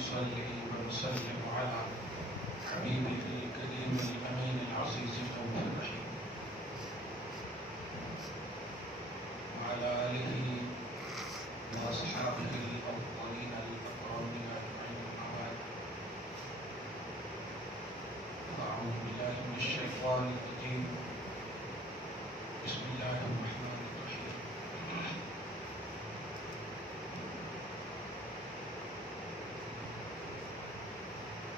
نصلي ونسلم على حبيبه الكريم الأمين العزيز الرؤوف الرحيم وعلى آله وأصحابه الأفضلين الأكرمين أجمعين أما بعد فأعوذ بالله من الشيطان الرجيم بسم الله الرحمن الرحيم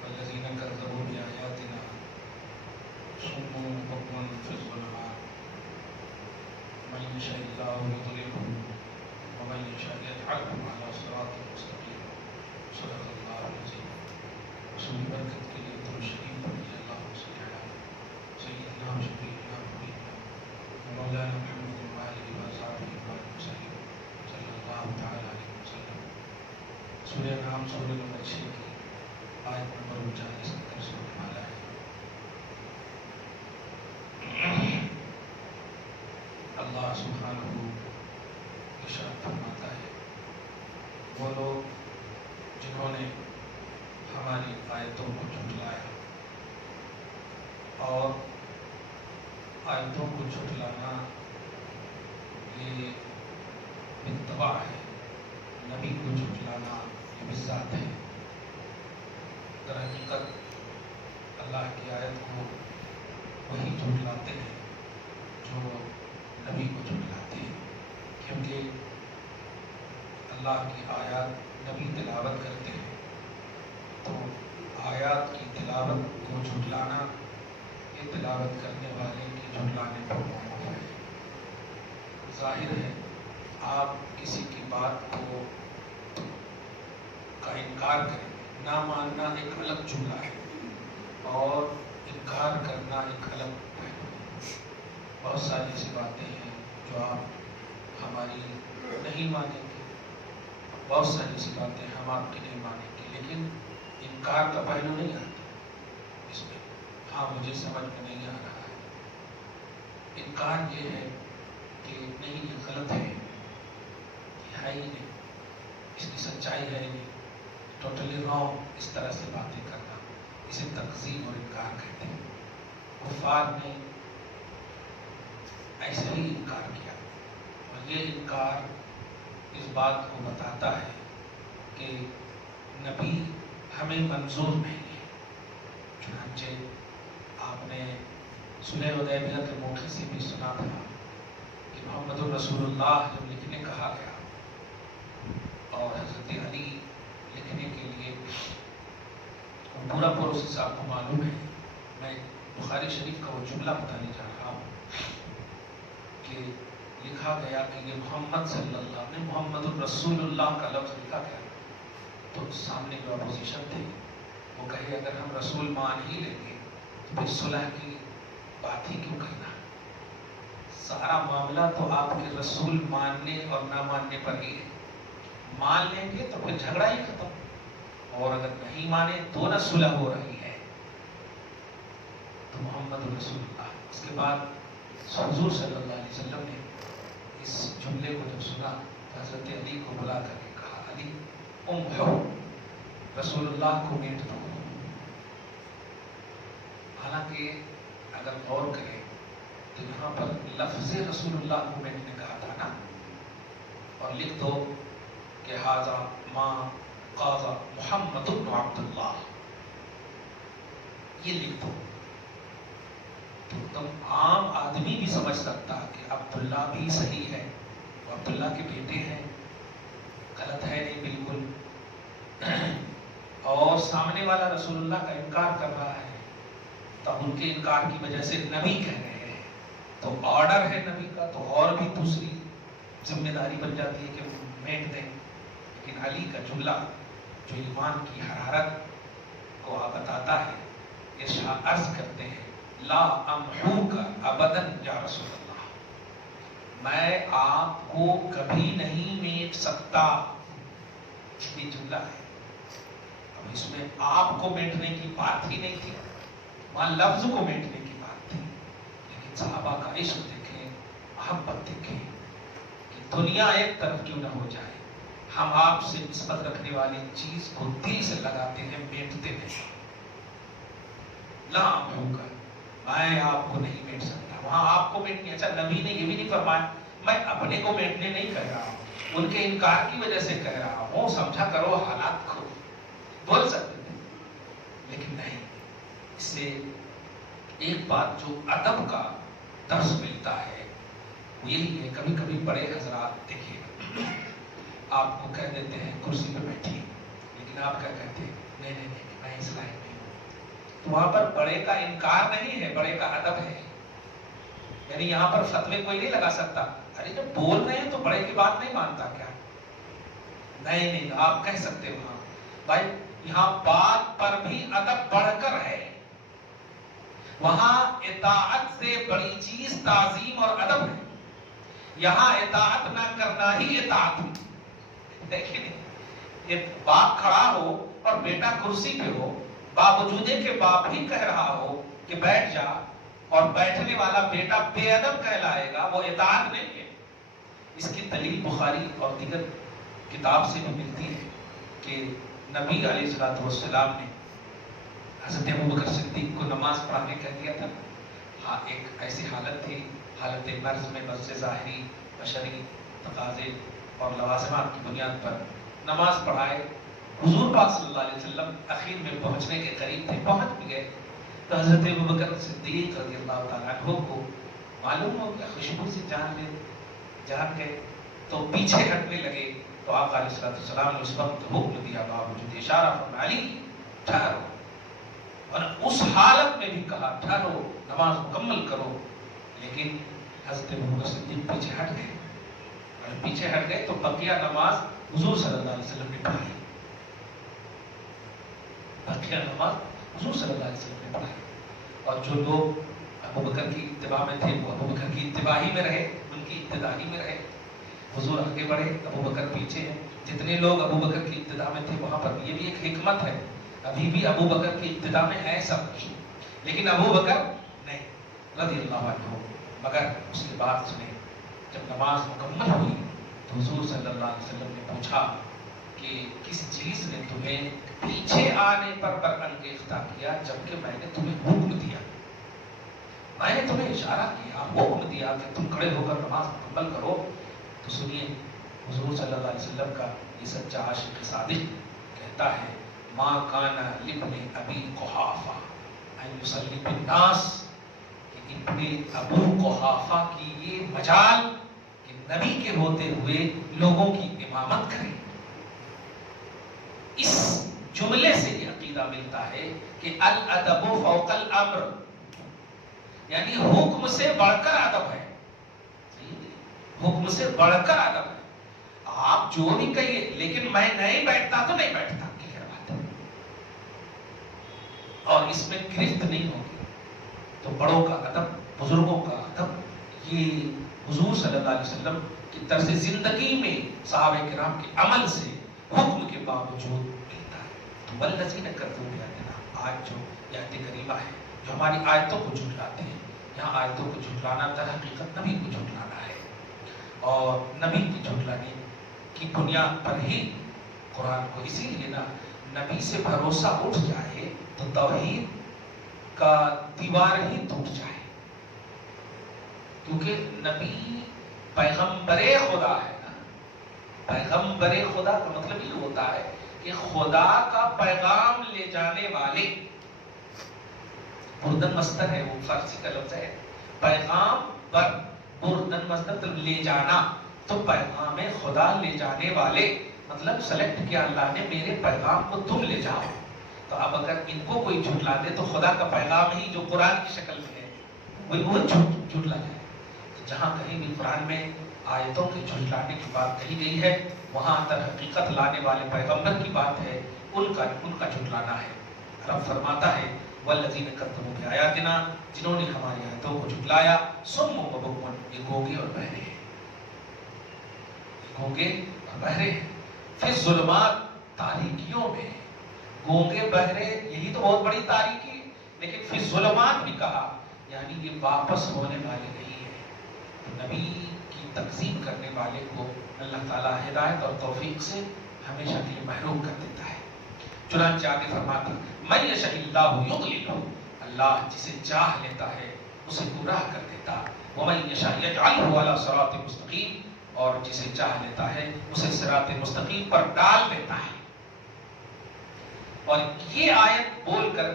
والذين كذبوا بآياتنا صم بكم في الظلمات من يشاء الله يضلله ومن يشاء يجعله على صراط مستقيم صدق الله العظيم رسول برکت کے لیے درود شریف پڑھیے اللہم صلی علی سیدنا و شفیعنا حبیبنا مولانا محمد وآلہ وصحبہ وسلم صلی اللہ تعالی علیہ وسلم. سورہ نام سورہ نمبر 6 کی آیت نمبر 39 تک درس ہونے والا ہے. اللہ سبحانہ ارشاد فرماتا ہے وہ لوگ جنہوں نے ہماری آیتوں کو جھٹلایا، اور آیتوں کو جھٹلانا یہ اتباع ہے، نبی کو جھٹلانا یہ بذات ہے. در حقیقت اللہ کی آیت کو وہی جھٹلاتے ہیں جو نبی کو جھٹلاتے ہیں، کیونکہ اللہ کی آیات نبی تلاوت کرتے ہیں تو آیات کی تلاوت کو جھٹلانا یہ تلاوت کرنے والے کی جھٹلانے پر موقوف ہے. ظاہر ہے آپ کسی کی بات کو کا انکار کریں، نہ ماننا ایک الگ جملہ ہے اور انکار کرنا ایک الگ پہلو ہے. بہت ساری ایسی باتیں ہیں جو آپ ہماری نہیں مانیں گے، بہت ساری ایسی باتیں ہم آپ کی نہیں مانیں گے، لیکن انکار کا پہلو نہیں آتا اس میں. ہاں مجھے سمجھ میں نہیں آ رہا ہے، انکار یہ ہے کہ نہیں یہ غلط ہے، یہ ہے ہی نہیں، اس کی سچائی ہے ہی نہیں، ٹوٹلی رانگ، اس طرح سے باتیں کرنا، اسے تکذیب اور انکار کہتے ہیں. کفار نے ایسے ہی انکار کیا، اور یہ انکار اس بات کو بتاتا ہے کہ نبی ہمیں منظور نہیں ہے. چنانچہ آپ نے صلح حدیبیہ کے موقع سے بھی سنا تھا کہ محمد الرسول اللہ جب لکھنے کہا گیا اور حضرت علی لکھنے کے لیے پورا پروسیس آپ کو معلوم ہے. میں بخاری شریف کا وہ جملہ بتانے جا رہا ہوں کہ لکھا گیا کہ یہ محمد صلی اللہ نے محمد الرسول اللہ کا لفظ لکھا گیا تو سامنے جو اپوزیشن تھے وہ کہے اگر ہم رسول مان ہی لیں گے تو پھر صلح کی بات ہی کیوں کرنا، سارا معاملہ تو آپ کے رسول ماننے اور نہ ماننے پر ہی ہے. مان لیں گے تو پھر جھگڑا ہی ختم، اور اگر نہیں مانے تو نہ صلح ہو رہی ہے. تو محمد رسول اللہ. اس کے بعد حضور صلی اللہ علیہ وسلم نے اس جملے کو جب سنا تو حضرت علی کو بلا کر کے کہا علی امحو، رسول اللہ کو میٹ دو. حالانکہ اگر غور کریں تو یہاں پر لفظ رسول اللہ کو میٹنے کہا تھا نا، اور لکھ دو کہ ھذا ما قاض محمد بن عبد اللہ، یہ لکھ دو. تو تم عام آدمی بھی سمجھ سکتا کہ عبداللہ بھی صحیح ہے، وہ عبداللہ کے بیٹے ہیں، غلط ہے نہیں بالکل. اور سامنے والا رسول اللہ کا انکار کر رہا ہے تو ان کے انکار کی وجہ سے نبی کہہ رہے ہیں تو آرڈر ہے نبی کا، تو اور بھی دوسری ذمہ داری بن جاتی ہے کہ وہ میٹ دیں. لیکن علی کا جملہ جو ایمان کی حرارت کو بتاتا ہے، ارشاد عرض کرتے ہیں لا امحوک ابدا یا رسول اللہ، میں آپ کو کبھی نہیں میٹ سکتا. یہ جملہ ہے. اب اس میں آپ کو میٹنے کی بات ہی نہیں تھی، وہاں لفظ کو میٹنے کی بات تھی. لیکن صحابہ کا عشق دیکھیں، محبت دیکھیں کہ دنیا ایک طرف کیوں نہ ہو جائے، ہم آپ سے نسبت رکھنے والی چیز کو دل سے لگاتے ہیں، میٹتے نہیں۔ لا ہوگا، میں آپ کو نہیں میٹ سکتا، وہاں آپ کو میٹنے۔ اچھا نبی نے یہ بھی نہیں فرمایا میں اپنے کو میٹنے نہیں کہہ رہا ہوں، ان کے انکار کی وجہ سے کہہ رہا ہوں، سمجھا کرو حالات کو، بول سکتے تھے لیکن نہیں۔ اس سے ایک بات جو ادب کا درس ملتا ہے وہ یہی ہے، کبھی کبھی بڑے حضرات دیکھیے آپ کو کہہ دیتے ہیں کرسی پہ بیٹھیے، لیکن آپ کیا کہتے ہیں نہیں نہیں نہیں میں اس لائن نہیں ہوں، تو وہاں پر بڑے کا انکار نہیں ہے، بڑے کا ادب ہے۔ یعنی یہاں پر فتوے کوئی نہیں لگا سکتا، ارے جب بول رہے ہیں تو بڑے کی بات نہیں مانتا کیا؟ نہیں نہیں، آپ کہہ سکتے وہاں بھائی یہاں بات پر بھی ادب بڑھ کر ہے، وہاں اطاعت سے بڑی چیز تعظیم اور ادب ہے، یہاں اطاعت نہ کرنا ہی اطاعت ہے۔ دیکھیں باپ کھڑا ہو اور بیٹا کرسی پہ ہو، باوجود کہ باپ ہی کہہ رہا ہو کہ بیٹھ جا، اور بیٹھنے والا بیٹا بے ادب کہلائے گا، وہ اطاعت نہیں ہے۔ اس کی دلیل بخاری اور دیگر کتاب سے بھی ملتی ہے کہ نبی علیہ السلام نے حضرت ابوبکر صدیق کو نماز پڑھانے کہہ دیا تھا۔ ہاں ایک ایسی حالت تھی، حالت مرض میں مرض ظاہری بشری تقاضے اور لوازمات کی بنیاد پر نماز پڑھائے۔ حضور پاک صلی اللہ علیہ وسلم اخیر میں پہنچنے کے قریب تھے، پہنچ بھی گئے تو حضرت ابوبکر صدیق رضی اللہ تعالیٰ عنہ کو معلوم ہو کہ خوشبو سے جان گئے تو پیچھے ہٹنے لگے، تو آقا علیہ السلام نے اس وقت حکم دیا، باوجود اشارہ فرمایا علی ٹھہرو، اور اس حالت میں بھی کہا ٹھہرو نماز مکمل کرو، لیکن حضرت ابوبکر صدیق پیچھے ہٹ گئے، اور پیچھے ہٹ گئے تو بقیہ نماز حضور صلی اللہ علیہ وسلم نے پڑھائی، بقیہ نماز حضور صلی اللہ علیہ وسلم نے پڑھائی، اور جو لوگ ابوبکر کی اتباع میں تھے وہ ابوبکر کی اتباع ہی میں رہے، ان کی ابتداء ہی میں رہے، حضور آگے بڑھے، ابوبکر پیچھے ہیں۔ جتنے لوگ ابوبکر کی ابتداء میں تھے وہاں پر یہ بھی ایک حکمت ہے، ابھی بھی ابوبکر کی ابتداء میں ہے سب کچھ، لیکن ابوبکر نہیں رضی اللہ عنہ۔ مگر اس کے بعد سنے جب نماز مکمل ہوئی تو حضور صلی اللہ علیہ وسلم نے پوچھا کہ کس چیز نے تمہیں پیچھے آنے پر برانگیختہ کیا، جبکہ میں نے تمہیں حکم دیا، میں نے تمہیں اشارہ کیا، حکم دیا کہ تم کھڑے ہو کر نماز مکمل کرو۔ تو سنیے حضور صلی اللہ علیہ وسلم کا یہ سچا عاشق صادق کہتا ہے ما کان لابن ابی قحافہ ان یصلی بالناس، کہ ابن ابو قحافہ کی یہ مجال کہ نبی کے ہوتے ہوئے لوگوں کی امامت کرے۔ اس جملے سے یہ عقیدہ ملتا ہے کہ الادب فوق الامر، یعنی حکم سے بڑھ کر ادب ہے، حکم سے بڑھ کر ادب ہے۔ آپ جو بھی کہیے لیکن میں نہیں بیٹھتا تو نہیں بیٹھتا، کلیئر بات ہے، اور اس میں گرفت نہیں ہوگی۔ تو بڑوں کا ادب، بزرگوں کا ادب، یہ حضور صلی اللہ علیہ وسلم کی طرز زندگی میں صحابہ کرام کے عمل سے حکم کے باوجود ملتا ہے۔ تو والذین کذبوا بآیاتنا، آج جو آیت کریمہ ہے جو ہماری آیتوں کو جھٹلاتے ہیں، یہاں آیتوں کو جھٹلانا در حقیقت نبی کو جھٹلانا ہے، اور نبی کی جھٹلانے کی بنیاد پر ہی قرآن کو، اسی لیے نا نبی سے بھروسہ اٹھ جائے تو توحید کا دیوار ہی ٹوٹ جائے، کیونکہ نبی پیغمبر خدا ہے نا۔ پیغمبر خدا کا مطلب یہ ہوتا ہے کہ خدا کا پیغام لے جانے والے، بردن مصدر ہے، وہ فارسی کا لفظ ہے، پیغام پر بردن مصدر لے جانا، تو پیغام خدا لے جانے والے، مطلب سلیکٹ کیا اللہ نے میرے پیغام کو تم لے جاؤ۔ تو اب اگر ان کو کوئی جھٹلا دے تو خدا کا پیغام ہی جو قرآن کی شکل میں ہے وہ جھٹلا جائے۔ تو جہاں کہیں بھی قرآن میں آیتوں کے جھٹلانے کی بات کہی گئی ہے، وہاں در حقیقت لانے والے پیغمبر کی بات ہے، ان کا جھٹلانا ہے۔ رب فرماتا ہے والذین کذبوا بآیاتنا، جنہوں نے ہماری آیتوں کو جھٹلایا، صم و بکم، یہ گونگے اور بہرے ہیں، گونگے اور بہرے ہیں، فی الظلمات، تاریکیوں میں۔ گونگے بہرے یہی تو بہت بڑی تاریکی، لیکن فی الظلمات بھی کہا، یعنی یہ واپس ہونے والے نہیں ہیں۔ نبی کی تکذیب کرنے والے کو اللہ تعالیٰ ہدایت اور توفیق سے ہمیشہ کے لیے محروم کر دیتا ہے۔ چنانچہ آگے فرماتا من یشاء اللہ یضللہ، اللہ جسے چاہ لیتا ہے اسے گمراہ کر دیتا، ومن یشاء یجعلہ علی صراط مستقیم، اور جسے چاہ لیتا ہے اسے صراط مستقیم پر ڈال دیتا ہے۔ اور یہ آیت بول کر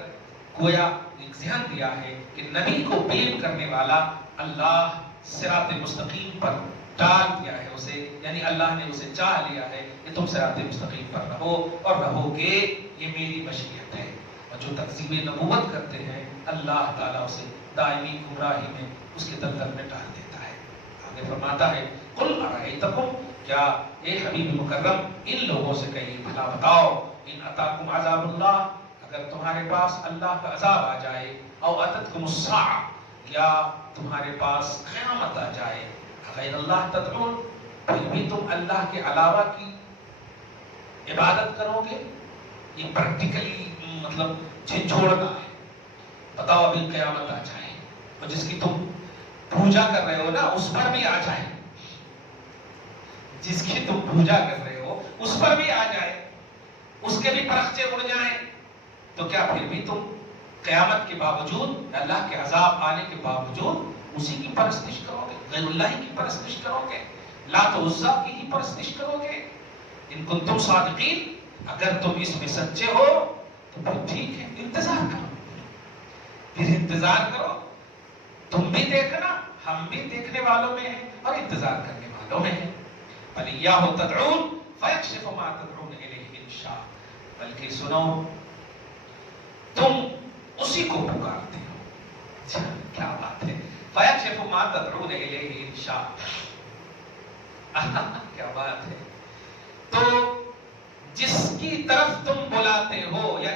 گویا ایک ذہن دیا ہے کہ نبی کو بیم کرنے والا اللہ صراط مستقیم پر ڈال دیا ہے اسے، یعنی اللہ نے اسے چاہ لیا ہے کہ تم صراط مستقیم پر رہو اور رہو گے، یہ میری مشیت ہے۔ اور جو تکذیب نبوت کرتے ہیں اللہ تعالیٰ اسے دائمی گمراہی میں اس کے دلدل میں ڈال دیتا ہے۔ آگے فرماتا ہے قل ارائیتکم، کیا اے حبیب مکرم ان لوگوں سے کہیے بھلا بتاؤ، ان اتاکم عذاب اللہ، اگر تمہارے پاس اللہ کا عذاب آ جائے، او اتتکم الساعہ، یا تمہارے پاس قیامت آ جائے، غیر اللہ تدعون، پھر بھی تم اللہ کے علاوہ کی عبادت کرو گے؟ یہ پریکٹیکلی مطلب جھنجھوڑنا ہے۔ بتاؤ ابھی قیامت آ جائے اور جس کی تم پوجا کر رہے ہو نا اس پر بھی آ جائے، جس کی تم پوجا کر رہے ہو اس پر بھی آ جائے، اس کے بھی پرخچے اڑ جائیں، تو کیا پھر بھی تم قیامت کے باوجود، اللہ کے عذاب آنے کے باوجود اسی کی پرستش کرو گے، غیر اللہ کی پرستش کرو گے، لات و عزا کی ہی پرستش کرو گے؟ ان کنتم صادقین، اگر تم اس میں سچے ہو تو پھر ٹھیک ہے، انتظار کرو، پھر انتظار کرو، تم بھی دیکھنا ہم بھی دیکھنے والوں میں ہیں اور انتظار کرنے والوں میں ہیں۔ فَلِيَّاهُ تَدْعُونَ فَيَكْشِفُ مَا تَدْعُونَ إِلَيْهِ إِن شَاءَ، بلکہ سنو تم اسی کو پکارتے ہو، کیا بات ہے، فَيَكْشِفُ مَا تَدْعُونَ إِلَيْهِ إِن شَاءَ، کیا بات ہے۔ تو جس کی طرف تم بلاتے ہو یا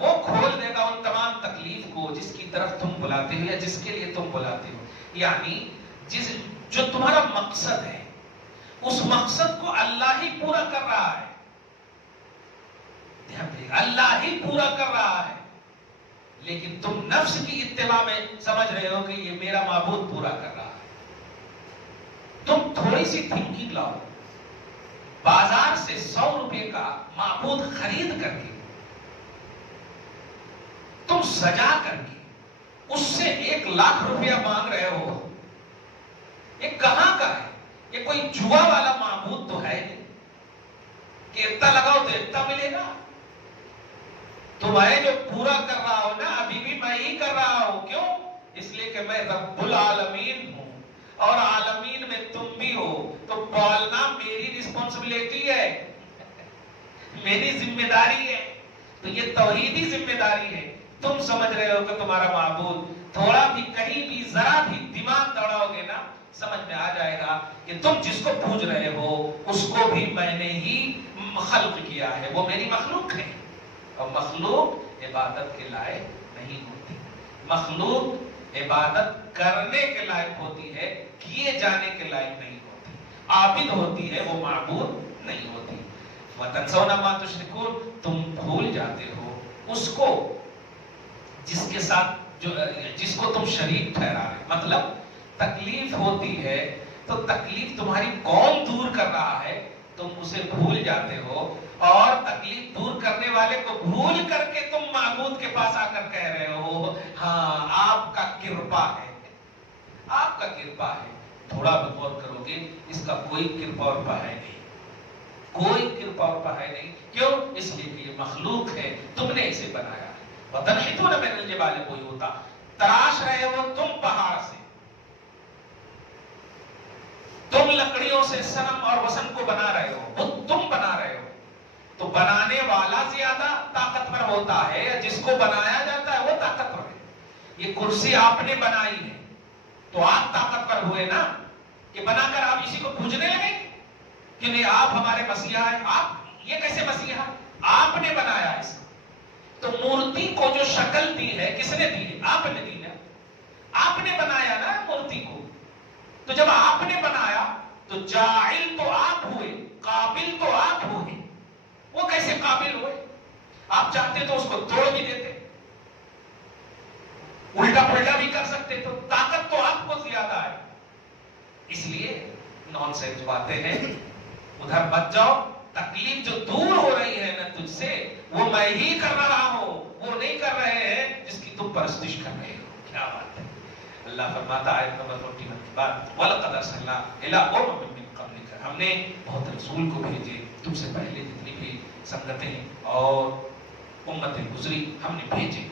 وہ کھول دے گا ان تمام تکلیف کو جس کی طرف تم بلاتے ہو یا جس کے لیے تم بلاتے ہو، یعنی جو تمہارا مقصد ہے اس مقصد کو اللہ ہی پورا کر رہا ہے، اللہ ہی پورا کر رہا ہے، لیکن تم نفس کی اتباع میں سمجھ رہے ہو کہ یہ میرا معبود پورا کر رہا ہے۔ تم تھوڑی سی تھنکنگ لاؤ، بازار سے 100 روپے کا معبود خرید کر کے تم سجا کر کے اس سے 1 لاکھ روپیہ مانگ رہے ہو، یہ کہاں کا ہے؟ یہ کوئی جوا والا معبود تو ہے نہیں کہ اتنا لگاؤ تو اتنا ملے گا۔ تمہیں جو پورا کر رہا ہو نا ابھی بھی میں ہی کر رہا ہوں، کیوں؟ اس لیے کہ میں رب العالمین ہوں اور عالمین میں تم بھی ہو، تو پالنا میری رسپانسبلٹی ہے، میری ذمہ داری ہے، تو یہ توحیدی ذمہ داری ہے۔ تم سمجھ رہے ہو کہ تمہارا معبود، تھوڑا بھی کہیں بھی ذرا بھی دماغ دوڑاؤ گے نا سمجھ میں آ جائے گا کہ تم جس کو پوج رہے ہو اس کو بھی میں نے ہی خلق کیا ہے، وہ میری مخلوق ہے، اور مخلوق عبادت کے لائق نہیں ہوتی، مخلوق عبادت کرنے کے لائق ہوتی ہے، کیے جانے کے لائق نہیں ہوتی، عابد ہوتی ہے، وہ معبود نہیں ہوتی۔ وَتَنْسَوْنَ مَا تُشْرِكُونَ، تم بھول جاتے ہو اس کو جس کے ساتھ جس کو تم شریک ٹھہرا رہے، مطلب تکلیف ہوتی ہے تو تکلیف تمہاری کون دور کر رہا ہے تم اسے بھول جاتے ہو، اور تکلیف دور کرنے والے کو بھول کر کے تم معبود کے پاس آ کر کہہ رہے ہو ہاں آپ کا کرپا ہے، آپ کا کرپا ہے۔ تھوڑا بھی غور کرو گے اس کا کوئی کرپا اور پا ہے نہیں، کوئی کرپا اور پا ہے نہیں، کیوں؟ اس لیے کہ یہ مخلوق ہے، تم نے اسے بنایا۔ وَتَنْحِتُونَ مِنَ الْجِبَالِ بُيُوتًا، تراش رہے ہو تم پہاڑ سے، تم لکڑیوں سے صنم اور وثن کو بنا رہے ہو، بت تم بنا رہے ہو، تو بنانے والا زیادہ طاقتور ہوتا ہے یا جس کو بنایا جاتا ہے وہ طاقتور ہے؟ یہ کرسی آپ نے بنائی ہے تو آپ طاقتور ہوئے نا، کہ بنا کر آپ اسی کو پوجنے لگے کہ نہیں آپ ہمارے مسیحا ہیں، آپ یہ کیسے مسیحا؟ آپ نے بنایا اس کو، تو مورتی کو جو شکل دی ہے کس نے دی ہے؟ آپ نے دی ہے، آپ نے بنایا نا مورتی کو، تو جب آپ نے بنایا تو جاعل تو آپ ہوئے، قابل تو آپ ہوئے، وہ کیسے قابل ہوئے؟ آپ چاہتے تو اس کو توڑ بھی دیتے، الٹا پلٹا بھی کر سکتے، تو طاقت تو آپ کو زیادہ ہے، اس لیے نان سینس باتیں ہیں، ادھر مت جاؤ. تکلیف جو دور ہو رہی ہے نا تجھ سے، وہ میں ہی کر رہا ہوں، وہ نہیں کر رہے ہیں جس کی تم پرستش کر رہے ہو. کیا بات ہے. اللہ فرماتا ہے آیت نمبر 41 کے بعد وَلَقَدْ أَرْسَلْنَا إِلَىٰ أُمَمٍ مِّن قَبْلِكَ، ہم نے بہت رسول کو بھیجے تم سے پہلے جتنی بھی سنگتیں اور امتیں گزری ہم نے بھیجے.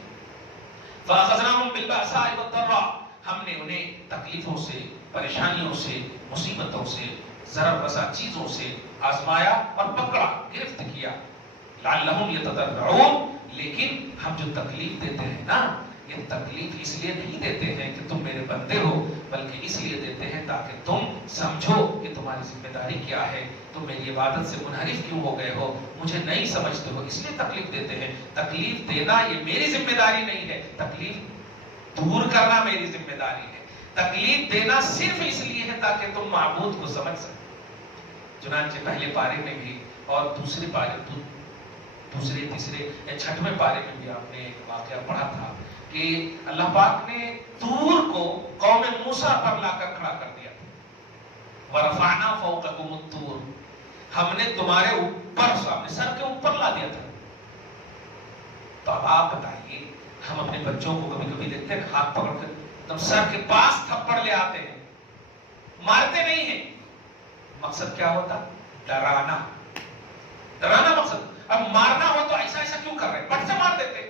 فَأَخَذْنَاهُمْ بِالْبَأْسَاءِ وَالضَّرَّاءِ، ہم نے انہیں تکلیفوں سے، پریشانیوں سے، مصیبتوں سے، ضرر رسا چیزوں سے آزمایا اور پکڑا، گرفت کیا. لعلہم یتضرعون، لیکن ہم جو تکلیف دیتے ہیں نا، یہ تکلیف اس لیے نہیں دیتے ہیں کہ تم میرے بندے ہو، بلکہ اس لیے دیتے ہیں تاکہ تم سمجھو کہ تمہاری ذمہ داری کیا ہے، تم میری عبادت سے منحرف کیوں ہو گئے ہو، مجھے نہیں سمجھتے ہو، اس لیے تکلیف دیتے ہیں. تکلیف دینا یہ میری ذمہ داری نہیں ہے، تکلیف دور کرنا میری ذمہ داری ہے. تکلیف دینا صرف اس لیے ہے تاکہ تم معبود کو سمجھ سکو. چنانچہ پہلے پارے میں بھی اور دوسرے تیسرے چھٹویں پارے میں بھی آپ نے ایک واقعہ پڑھا تھا کہ اللہ پاک نے طور کو قوم موسیٰ پر لا کر کھڑا کر دیا تھا. وَرَفَعْنَا فَوْقَكُمُ الطُّورَ، ہم نے تمہارے اوپر، اپنے سر کے اوپر لا دیا تھا. تو اب آپ بتائیے، ہم اپنے بچوں کو کبھی کبھی دیکھتے ہیں ہاتھ پکڑ کر تم سر کے پاس تھپڑ لے آتے ہیں، مارتے نہیں ہیں. مقصد کیا ہوتا؟ ڈرانا. ڈرانا مقصد. اب مارنا ہو تو ایسا ایسا کیوں کر رہے ہیں؟ پٹ سے مار دیتے.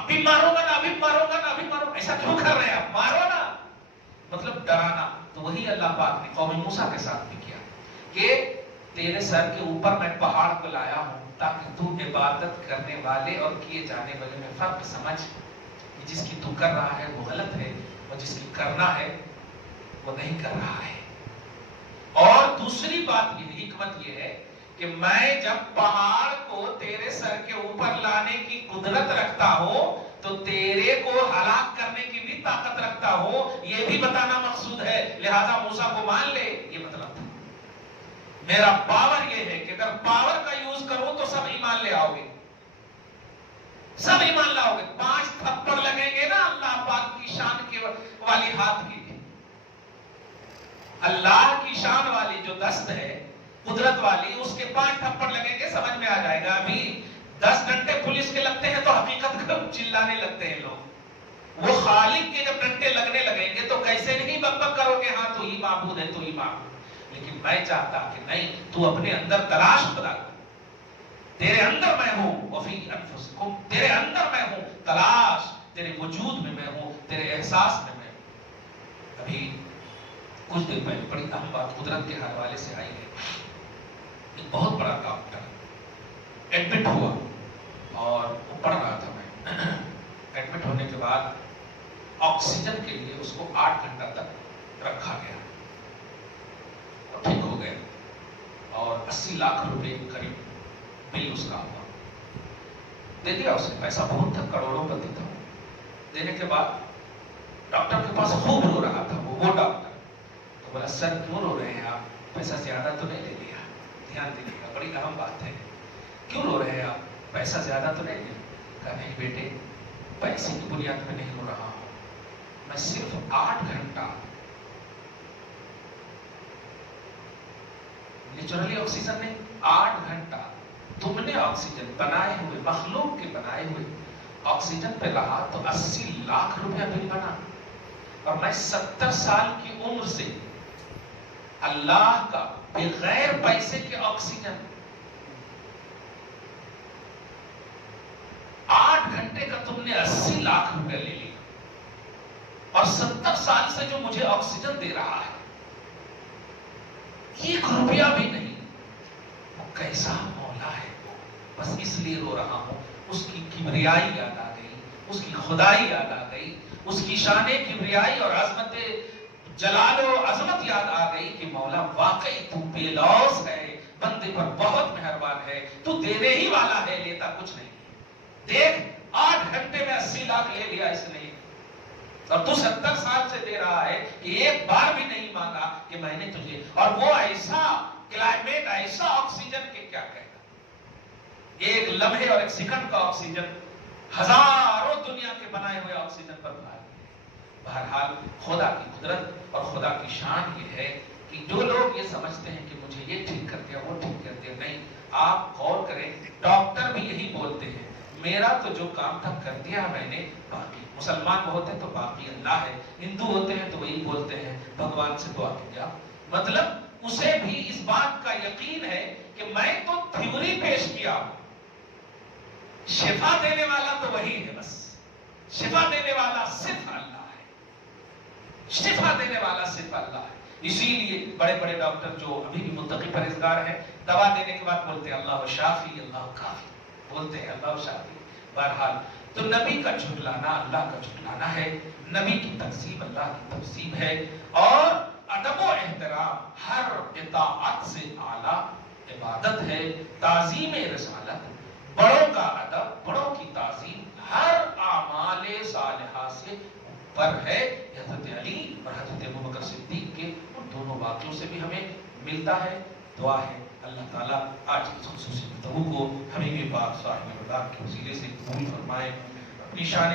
ابھی مارو گا نا، ابھی مارو گا نا، ابھی مارو، ایسا کیوں کر رہے ہیں؟ اب مارو نا. مطلب ڈرانا. تو وہی اللہ پاک نے قوم موسیٰ کے ساتھ بھی کیا کہ تیرے سر کے اوپر میں پہاڑ کو لایا ہوں تاکہ تو عبادت کرنے والے اور کیے جانے والے میں فرق سمجھ. جس کی تو کر رہا ہے وہ غلط ہے، اور جس کی کرنا ہے وہ نہیں کر رہا ہے. اور دوسری بات یہ حکمت یہ ہے کہ میں جب پہاڑ کو تیرے سر کے اوپر لانے کی قدرت رکھتا ہوں تو تیرے کو ہلاک کرنے کی بھی طاقت رکھتا ہوں، یہ بھی بتانا مقصود ہے. لہذا موسیٰ کو مان لے، یہ مطلب تھا. میرا پاور یہ ہے کہ اگر پاور کا یوز کروں تو سب ایمان لے آؤ گے، سب ایمان لاؤ گے. 5 تھپڑ لگیں گے نا اللہ پاک کی شان کے والی ہاتھ کی، اللہ کی شان والی جو دست ہے قدرت والی، اس کے 5 تھپڑ لگیں گے، سمجھ میں آ جائے گا. ابھی 10 ڈنڈے پولیس کے لگتے ہیں تو حقیقت کو چلانے لگتے ہیں لوگ. وہ خالق کے جب ڈنڈے لگنے لگیں گے تو کیسے نہیں بک بک کرو گے ہاں تو ہی معبود ہے، تو ہی معبود. لیکن میں چاہتا کہ نہیں، تو اپنے اندر تلاش خدا کو، تیرے اندر میں ہوں، وفی انفسکم، تیرے اندر میں ہوں، تلاش تیرے وجود میں ہوں، تیرے احساس میں ہوں. ابھی کچھ دن پہلے بڑی اہم بات قدرت کے حوالے سے آئی ہے. ایک بہت بڑا ڈاکٹر ایڈمٹ ہوا اور وہ پڑھ رہا تھا. میں ایڈمٹ ہونے کے بعد آکسیجن کے لیے اس کو 8 گھنٹہ تک رکھا گیا اور ٹھیک ہو گیا، اور 80 لاکھ روپے قریب بل اس کا ہوا. دے دیا اس نے، پیسہ بہت تھا، کروڑوں پتی تھا. دینے کے بعد ڈاکٹر کے پاس خوب رو رہا تھا وہ ڈاکٹر. تو بولا سر کیوں رو رہے ہیں آپ؟ پیسہ زیادہ تو نہیں لے لیا؟ دھیان دیجیے گا، بڑی اہم بات ہے. کیوں رو رہے ہیں آپ؟ پیسہ زیادہ تو نہیں لیا؟ کہا نہیں بیٹے، پیسے کی بنیاد پہ نہیں رو رہا ہوں، میں صرف 8 گھنٹہ نیچرلی آکسیجن میں 8 گھنٹہ تم نے آکسیجن بنائے ہوئے، مخلوق کے بنائے ہوئے آکسیجن پہ رہا تو 80 لاکھ روپیہ بل بنا. اور میں 70 سال کی عمر سے اللہ کا بغیر پیسے کے آکسیجن 8 گھنٹے کا تم نے 80 لاکھ روپے لے لیا، اور 70 سال سے جو مجھے آکسیجن دے رہا ہے 1 روپیہ بھی نہیں. وہ کیسا مولا ہے، بس اس لیے رو رہا ہوں. اس کی کبریائی یاد آ گئی، اس کی خدائی یاد آ گئی، اس کی شان کبریائی اور عظمت جلال و عظمت یاد آ گئی کہ مولا واقعی تو بے لوث ہے، بندے پر بہت مہربان ہے، تو دینے ہی والا ہے، لیتا کچھ نہیں. دیکھ 8 گھنٹے میں 80 لاکھ لے لیا اس نے، اور تو 70 سال سے دے رہا ہے کہ ایک بار بھی نہیں مانگا کہ میں نے تجھے. اور وہ ایسا کلائمیٹ، ایسا آکسیجن کہ کیا کہنا. ایک لمحے اور ایک سیکنڈ کا آکسیجن ہزاروں دنیا کے بنائے ہوئے آکسیجن پر بھاری. بہرحال خدا کی قدرت اور خدا کی شان یہ ہے کہ جو لوگ یہ سمجھتے ہیں کہ مجھے یہ ٹھیک کر دیا وہ ٹھیک کر دیا، نہیں، آپ غور کریں، ڈاکٹر بھی یہی بولتے ہیں، میرا تو جو کام تھا کر دیا میں نے، باقی مسلمان ہوتے ہیں تو باقی اللہ ہے، ہندو ہوتے ہیں تو وہی بولتے ہیں بھگوان سے دعا کیا، مطلب اسے بھی اس بات کا یقین ہے کہ میں تو تھیوری پیش کیا، شفا دینے والا تو وہی ہے، بس شفا دینے والا صرف اللہ ہے، شفا دینے والا صرف اللہ ہے۔ اسی لیے بڑے بڑے ڈاکٹر جو ابھی بھی متقی پرہیزگار ہیں، دوا دینے کے بعد بولتے ہیں اللہ شافی اللہ کافی، بولتے ہیں اللہ شافی۔ بہرحال تو نبی کا جھٹلانا اللہ کا جھٹلانا ہے، نبی کی تقسیم اللہ کی تقسیم ہے، اور ادب و احترام ہر اطاعت سے اعلیٰ عبادت ہے، تعظیم رسالت، بڑوں کا ادب، بڑوں کی تعظیم ہر اعمال صالحہ سے پر ہے۔ حضرت علی اور حضرت ابوبکر صدیق کے ان دونوں واقعوں سے بھی ہمیں ملتا ہے۔ دعا ہے اللہ تعالیٰ آج کی خصوصی گفتگو کو ہمیں بھی پاک صاحب مقدار کے وسیلے سے قبول فرمائے، اپنی شان